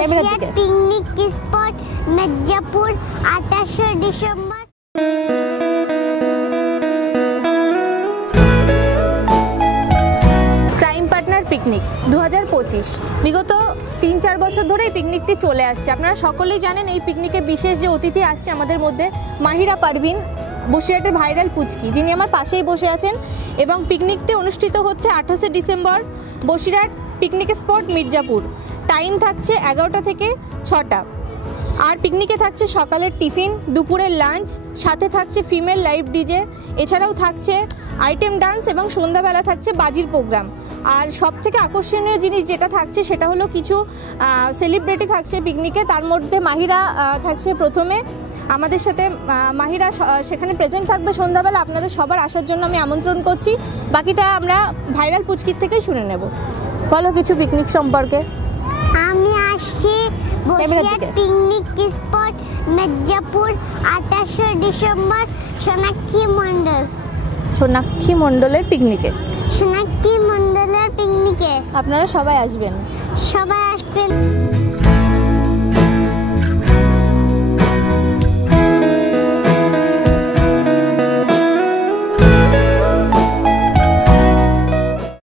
Basirhat picnic spot Mirzapur 28 December. Time partner picnic 2025 বিগত 3-4 বছর ধরে এই পিকনিকটি চলে আসছে। আপনারা সকলেই জানেন এই পিকনিকে বিশেষ যে অতিথি আসছে আমাদের মধ্যে মাহিরা পারভিন, বসিরহাটের ভাইরাল পুচকি, যিনি আমার পাশেই বসে আছেন। এবং পিকনিকটি অনুষ্ঠিত হচ্ছে 28 December Basirhat picnic spot Mirzapur. Time থাকছে 11টা থেকে 6টা। আর পিকনিকে থাকছে সকালের টিফিন, দুপুরের লাঞ্চ, সাথে থাকছে ফিমেল লাইভ ডিজে, এছাড়াও থাকছে আইটেম ডান্স এবং সন্ধ্যাবেলা থাকছে বাজির প্রোগ্রাম। আর সবথেকে আকর্ষণীয় জিনিস যেটা থাকছে সেটা হলো কিছু সেলিব্রিটি থাকছে পিকনিকে। তার মধ্যে মাহিরা থাকছে প্রথমে আমাদের সাথে। মাহিরা সেখানে প্রেজেন্ট থাকবে সন্ধ্যাবেলা। আপনাদের সবার আসার জন্য আমি আমন্ত্রণ করছি। বাকিটা আমরা ভাইরাল পুচকির থেকেই শুনে নেব। বলো কিছু পিকনিক সম্পর্কে। আমি আসছি Basirhat picnic spot Mirzapur 28 December Sonakshi মণ্ডলের পিকনিকে। সোনাক্ষী মণ্ডলের পিকনিকে আপনারা সবাই আসবেন। সবাই আসবেন।